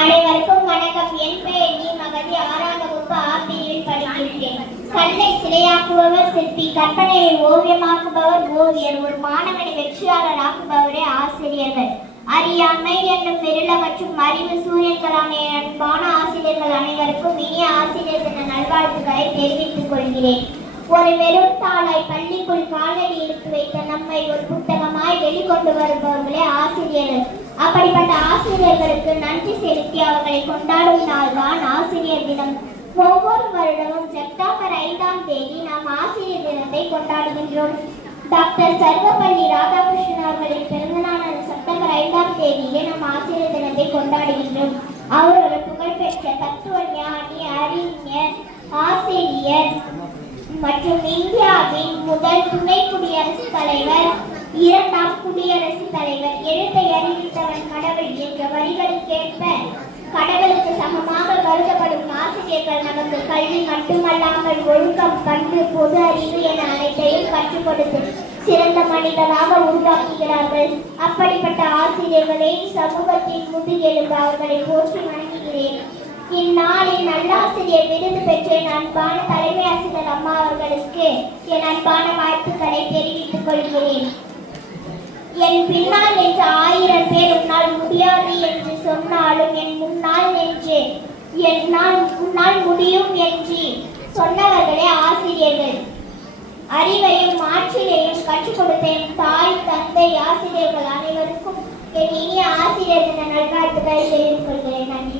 அனைவருக்கும் வணக்கம். என் பெயர் டி. மகதி. 6ஆம் வகுப்பு ஆசிரியர் படிக்கின்றேன். கல்லை சிலையாக்குபவர் சிற்பி, கற்பனையை ஓவியமாக்குபவர் ஓவியர், ஒரு மாணவனை வெற்றியாளர் ஆக்குபவரே ஆசிரியர்கள். அறியாமை என்னும் விரல மற்றும் அறிவு சூரியன்களான அன்பான ஆசிரியர்கள் அனைவருக்கும் இனிய ஆசிரியர் தின நல்வாழ்த்துக்களை தெரிவித்துக் கொள்கிறேன். ஒரு வெறும் தாளாய் பள்ளிக்குள் காலடி எடுத்து வைத்த நம்மை ஒரு புத்தகமாய் வெளிக்கொண்டு வருபவர்களே ஆசிரியர்கள். அப்படிப்பட்ட ஆசிரியர்களுக்கு நன்றி செலுத்தி அவர்களை கொண்டாடும் நாள் தான் ஆசிரியர் தினம். ஒவ்வொரு வருடமும் செப்டம்பர் 5ஆம் தேதி நாம் ஆசிரியர் தினத்தை கொண்டாடுகின்றோம். டாக்டர் சர்வப்பள்ளி ராதாகிருஷ்ணன் அவர்களின் பிறந்தநாளான செப்டம்பர் 5ஆம் தேதியிலே நாம் ஆசிரியர் தினத்தை கொண்டாடுகின்றோம். அவர் ஒரு புகழ்பெற்ற தத்துவ ஞானி, அறிஞர், ஆசிரியர் மற்றும் இந்தியாவின் முதல் துணை குடியரசுத் தலைவர், 2ஆம் குடியரசுத் தலைவர். எழுத்தை அறிவித்தவன் கடவுள் என்ற வரிகளுக்கேற்ப கடவுளுக்கு சமமாக கருதப்படும் ஆசிரியர்கள் நமக்கு கல்வி மட்டுமல்லாமல் ஒழுக்கம், பண்பு, பொது அறிவு என அனைத்தையும் கற்றுக் கொடுத்து சிறந்த மனிதராக உருவாக்குகிறார்கள். அப்படிப்பட்ட ஆசிரியர்களை சமூகத்தின் முதுகெலும்பு, அவர்களை போற்றி வணங்குகிறேன். இந்நாளில் நல்லாசிரியர் விருது பெற்ற என் அன்பான தலைமை ஆசிரியர் அம்மா அவர்களுக்கு என் அன்பான வாழ்த்துக்களை தெரிவித்துக் கொள்கிறேன். என் பின்னால் நின்ற 1000 பேர் உன்னால் முடியாது என்று சொன்னாலும் என் முன்னால் நின்று என்னால் உன்னால் முடியும் என்று சொன்னவர்களே ஆசிரியர்கள். அறிவையும் ஆற்றலையும் கற்றுக் கொடுத்த என் தாய், தந்தை, ஆசிரியர்கள் அனைவருக்கும் என் இனிய ஆசிரியர் தின நல்வாழ்த்துக்களை தெரிவித்துக் கொள்கிறேன். நன்றி.